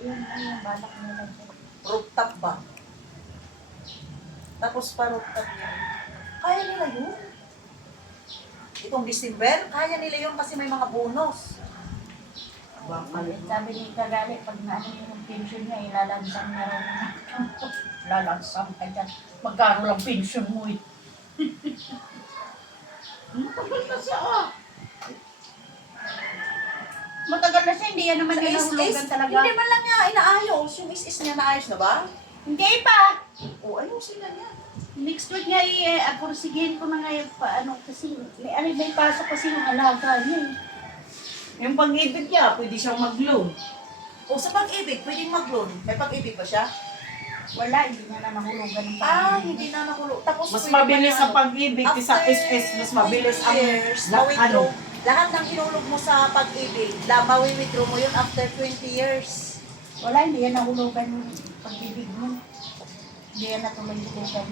Ayun, balak nila siya. Rooftop ba? Tapos pa rooftop yan. Kaya nila yun. Itong December, kaya nila yun kasi may mga bonus. Sabi ni Kagali, pag naano yung pension niya, ilalansang na rin. Lalansang ka dyan. Magkano lang pension mo eh. Matagal na siya ah. Matagal na siya, hindi yan naman yung nahulugan talaga. Hindi man lang niya inaayos. Yung is niya naayos na ba? Hindi pa! O, ayusin na niya. Next week nga apursigihin ko na ngayon pa ano kasi may pasok kasi yung alaga niya eh. Yung pag-ibig niya, pwede siyang mag-loan. O, sa pag-ibig, pwedeng mag-loan. May pag-ibig ba siya? Wala, hindi niya na nahulugan ng Hindi na nakulong. Tapos Mas pwede mabilis pa sa niya, pag-ibig sa SS, mas mabilis ang years, ano. ma-withdraw. Lahat ng hinulog mo sa pag-ibig, mawi-withdraw mo yun after 20 years. Wala, hindi yan nahulugan yung pag-ibig mo. Hindi yan natuloy-tulogan.